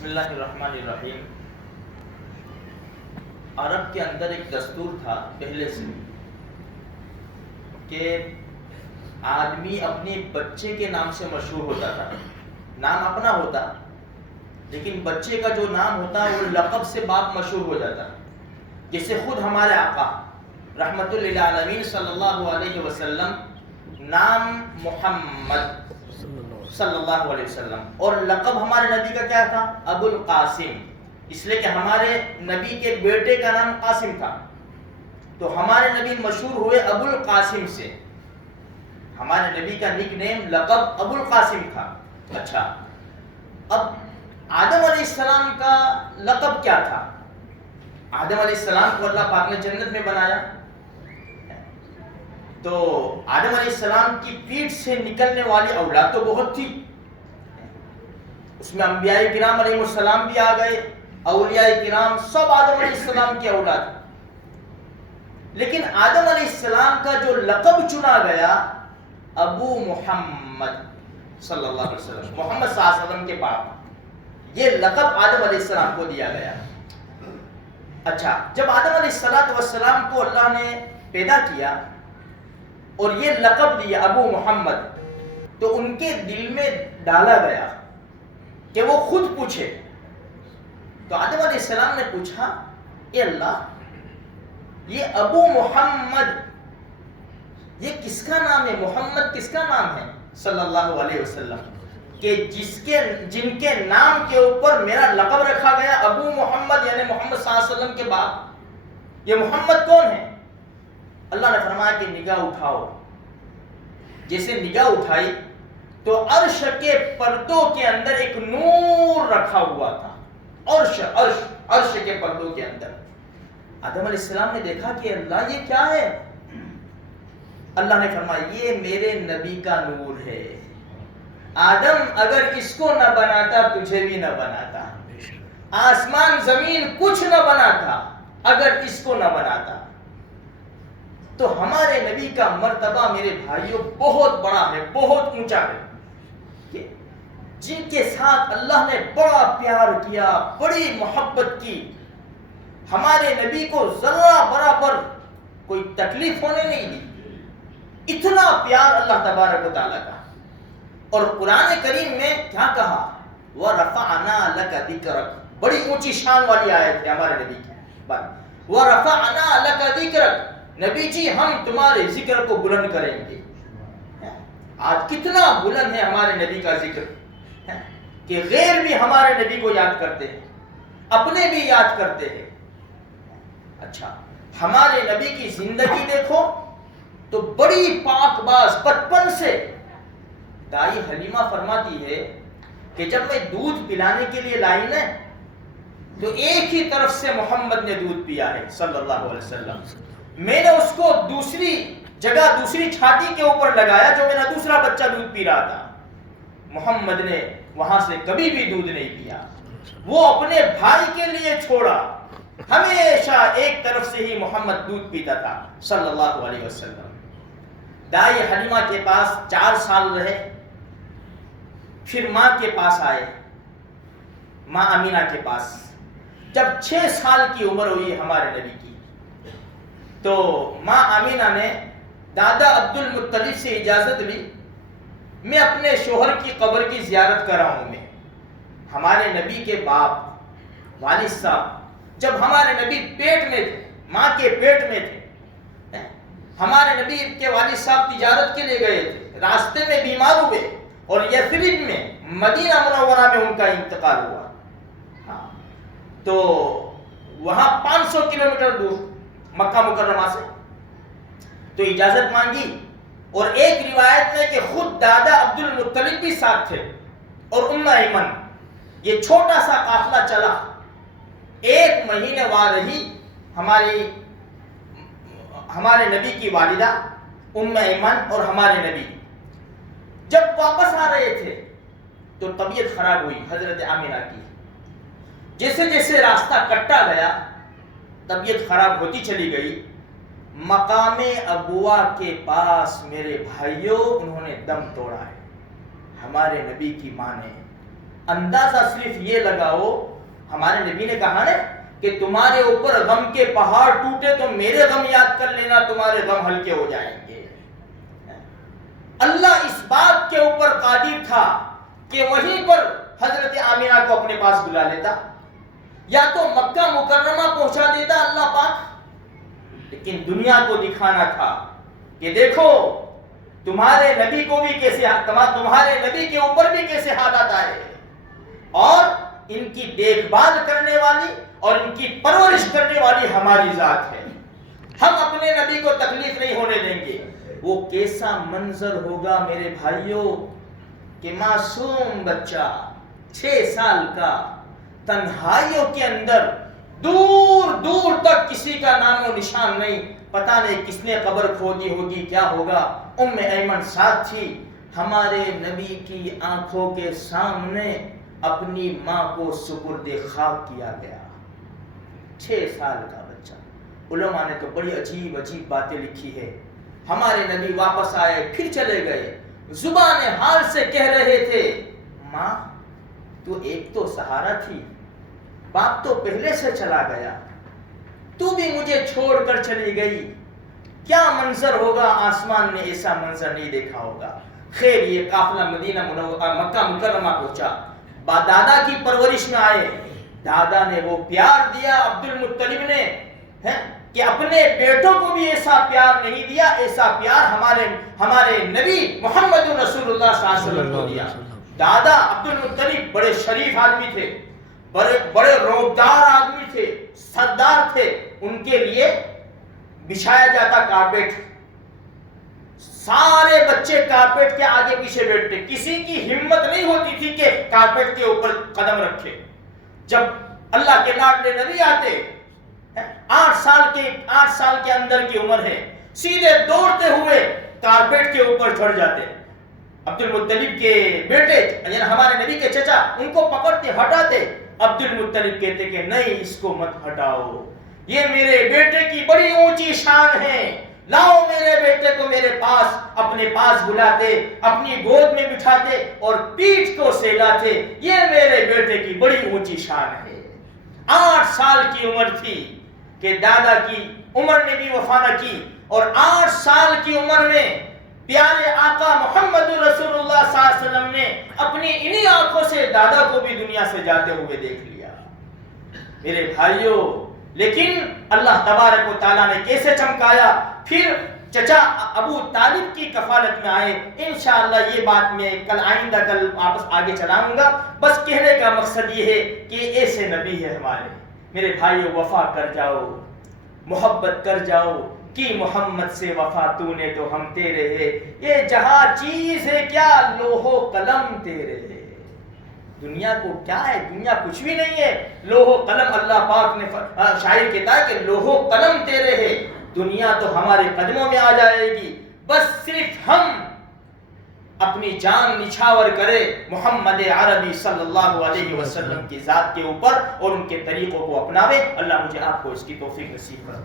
بسم اللہ الرحمن الرحیم۔ عرب کے اندر ایک دستور تھا پہلے سے کہ آدمی اپنے بچے کے نام سے مشہور ہوتا تھا، نام اپنا ہوتا لیکن بچے کا جو نام ہوتا وہ لقب سے باپ مشہور ہو جاتا، جیسے خود ہمارے آقا رحمت للعالمین صلی اللہ علیہ وسلم نام محمد صلی اللہ علیہ وسلم اور لقب ہمارے نبی کا کیا تھا؟ ابو القاسم، اس لیے کہ ہمارے نبی کے بیٹے کا نام قاسم تھا، تو ہمارے نبی مشہور ہوئے ابو القاسم سے، ہمارے نبی کا نک نیم لقب ابو القاسم تھا۔ اچھا، اب آدم علیہ السلام کا لقب کیا تھا؟ آدم علیہ السلام کو اللہ پاک نے جنت میں بنایا، تو آدم علیہ السلام کی پیٹھ سے نکلنے والی اولاد تو بہت تھی، اس میں انبیاء کرام علیہ السلام بھی آ گئے، اولیاء کرام سب آدم علیہ السلام کی اولاد، لیکن آدم علیہ السلام کا جو لقب چنا گیا ابو محمد صلی اللہ علیہ وسلم، محمد صلی اللہ علیہ وسلم کے باپ، یہ لقب آدم علیہ السلام کو دیا گیا۔ اچھا، جب آدم علیہ السلام کو اللہ نے پیدا کیا اور یہ لقب دیا ابو محمد، تو ان کے دل میں ڈالا گیا کہ وہ خود پوچھے، تو آدم علیہ السلام نے پوچھا، اے اللہ، یہ ابو محمد یہ کس کا نام ہے؟ محمد کس کا نام ہے صلی اللہ علیہ وسلم، کہ جن کے نام کے اوپر میرا لقب رکھا گیا ابو محمد، یعنی محمد صلی اللہ علیہ وسلم کے باپ، یہ محمد کون ہے؟ اللہ نے فرمایا کہ نگاہ اٹھاؤ۔ جیسے نگاہ اٹھائی تو عرش کے پردوں کے اندر ایک نور رکھا ہوا تھا، عرش کے پردوں کے اندر۔ آدم علیہ السلام نے دیکھا کہ اللہ یہ کیا ہے؟ اللہ نے فرمایا یہ میرے نبی کا نور ہے، آدم اگر اس کو نہ بناتا تجھے بھی نہ بناتا، آسمان زمین کچھ نہ بناتا اگر اس کو نہ بناتا۔ تو ہمارے نبی کا مرتبہ میرے بھائیوں بہت بڑا ہے، بہت اونچا ہے، جن کے ساتھ اللہ نے بڑا پیار کیا، بڑی محبت کی، ہمارے نبی کو ذرہ برابر کوئی تکلیف ہونے نہیں دی، اتنا پیار اللہ تبارک و تعالیٰ کا۔ اور قرآن کریم میں کیا کہا؟ وَرَفَعْنَا لَكَ ذِكْرَكَ، بڑی اونچی شان والی آیت ہے ہمارے نبی کی۔ وَرَفَعْنَا لَكَ ذِكْرَكَ، نبی جی ہم تمہارے ذکر کو بلند کریں گے۔ آج کتنا بلند ہے ہمارے نبی کا ذکر کہ غیر بھی ہمارے نبی کو یاد کرتے ہیں، اپنے بھی یاد کرتے ہیں۔ اچھا، ہمارے نبی کی زندگی دیکھو تو بڑی پاک باز، بچپن سے دائی حلیمہ فرماتی ہے کہ جب میں دودھ پلانے کے لیے لائی نا تو ایک ہی طرف سے محمد نے دودھ پیا ہے صلی اللہ علیہ وسلم، میں نے اس کو دوسری جگہ دوسری چھاتی کے اوپر لگایا جو میرا دوسرا بچہ دودھ پی رہا تھا، محمد نے وہاں سے کبھی بھی دودھ نہیں پیا، وہ اپنے بھائی کے لیے چھوڑا، ہمیشہ ایک طرف سے ہی محمد دودھ پیتا تھا صلی اللہ علیہ وسلم۔ دائی حلیمہ کے پاس 4 سال رہے، پھر ماں کے پاس آئے، ماں امینہ کے پاس۔ جب 6 سال کی عمر ہوئی ہمارے نبی کی تو ماں امینہ نے دادا عبد المطلب سے اجازت لی، میں اپنے شوہر کی قبر کی زیارت کراؤں میں۔ ہمارے نبی کے باپ والد صاحب جب ہمارے نبی پیٹ میں تھے، ماں کے پیٹ میں تھے، ہمارے نبی کے والد صاحب تجارت کے لیے گئے تھے، راستے میں بیمار ہوئے اور یثرب میں مدینہ منورہ میں ان کا انتقال ہوا، تو وہاں 500 کلومیٹر دور مکہ مکرمہ سے، تو اجازت مانگی، اور ایک روایت میں کہ خود دادا عبد المطلب بھی ساتھ تھے اور ایمن، یہ چھوٹا سا قافلہ چلا، 1 مہینے وہاں رہی ہمارے نبی کی والدہ ایمن اور ہمارے نبی۔ جب واپس آ رہے تھے تو طبیعت خراب ہوئی حضرت آمینہ کی، جیسے جیسے راستہ کٹتا گیا طبیعت خراب ہوتی چلی گئی، مقام ابوا کے پاس میرے بھائیوں انہوں نے دم توڑا ہے۔ ہمارے نبی کی ماں نے اندازہ صرف یہ لگاؤ، ہمارے نبی نے کہا نا کہ تمہارے اوپر غم کے پہاڑ ٹوٹے تو میرے غم یاد کر لینا، تمہارے غم ہلکے ہو جائیں گے۔ اللہ اس بات کے اوپر قادر تھا کہ وہیں پر حضرت آمینہ کو اپنے پاس بلا لیتا، یا تو مکہ مکرمہ پہنچا دیتا اللہ پاک، لیکن دنیا کو دکھانا تھا کہ دیکھو تمہارے نبی کو بھی کیسے، تمہارے نبی کے اوپر بھی کیسے حالات آئے، اور ان کی دیکھ بھال کرنے والی اور ان کی پرورش کرنے والی ہماری ذات ہے، ہم اپنے نبی کو تکلیف نہیں ہونے دیں گے۔ وہ کیسا منظر ہوگا میرے بھائیوں کہ معصوم بچہ 6 سال کا تنہائیوں کے اندر، دور دور تک کسی کا نام و نشان نہیں، پتہ نہیں کس نے قبر کھودی ہوگی، کیا ہوگا۔ ام ایمن ساتھ تھی، ہمارے نبی کی آنکھوں کے سامنے اپنی ماں کو سپرد خاک کیا گیا، 6 سال کا بچہ۔ علماء نے تو بڑی عجیب عجیب باتیں لکھی ہے۔ ہمارے نبی واپس آئے، پھر چلے گئے، زبان حال سے کہہ رہے تھے ماں تو ایک تو سہارا تھی، باپ تو پہلے سے چلا گیا، تو بھی مجھے چھوڑ کر چلی گئی، کیا منظر ہوگا، آسمان نے ایسا منظر نہیں دیکھا ہوگا۔ خیر یہ قافلہ مدینہ مکہ مکرمہ پہنچا، دادا کی پرورش میں آئے، دادا نے وہ پیار دیا عبد المطلب نے کہ اپنے بیٹوں کو بھی ایسا پیار نہیں دیا، ایسا پیار ہمارے نبی محمد رسول اللہ صلی اللہ علیہ وسلم کو دیا۔ دادا عبد المطلب بڑے شریف آدمی تھے، بڑے روبدار آدمی تھے، سردار تھے، ان کے لیے بچھایا جاتا کارپیٹ، سارے بچے کارپیٹ کے آگے پیچھے بیٹھتے، کسی کی ہمت نہیں ہوتی تھی کہ کارپیٹ کے اوپر قدم رکھے۔ جب اللہ کے لاڈلے نبی آتے، 8 سال کے اندر کی عمر ہے، سیدھے دوڑتے ہوئے کارپیٹ کے اوپر چڑھ جاتے۔ عبد المطلب کے بیٹے یعنی ہمارے نبی کے چچا ان کو پکڑتے، ہٹاتے، عبد المطلب کہتے کہ نہیں اس کو مت ہٹاؤ، یہ میرے بیٹے کی بڑی اونچی شان ہے، لاؤ میرے بیٹے کو میرے پاس، اپنے پاس بلاتے، اپنی گود میں بٹھاتے اور پیٹھ کو سہلاتے، یہ میرے بیٹے کی بڑی اونچی شان ہے۔ 8 سال کی عمر تھی کہ دادا کی عمر نے بھی وفا نہ کی، اور 8 سال کی عمر میں پیارے آقا محمد رسول اللہ صلی اللہ علیہ وسلم نے اپنی انہی آنکھوں سے دادا کو بھی دنیا سے جاتے ہوئے دیکھ لیا۔ میرے بھائیوں، لیکن اللہ تبارک و تعالیٰ نے کیسے چمکایا، پھر چچا ابو طالب کی کفالت میں آئے۔ انشاءاللہ یہ بات میں آئندہ کل واپس آگے چلاؤں گا، بس کہنے کا مقصد یہ ہے کہ ایسے نبی ہے ہمارے۔ میرے بھائیوں، وفا کر جاؤ، محبت کر جاؤ، کی محمد سے وفا تو نے تو ہم تیرے ہے، یہ جہاں چیز ہے کیا، لوح و قلم تیرے ہے۔ دنیا کو کیا ہے، دنیا کچھ بھی نہیں ہے، لوح و قلم اللہ پاک نے شاعر کہتا ہے کہ لوح و قلم تیرے ہے، دنیا تو ہمارے قدموں میں آ جائے گی، بس صرف ہم اپنی جان نچھاور کرے محمد عربی صلی اللہ علیہ وسلم کی ذات کے اوپر اور ان کے طریقوں کو اپناوے۔ اللہ مجھے آپ کو اس کی توفیق نصیب کرے۔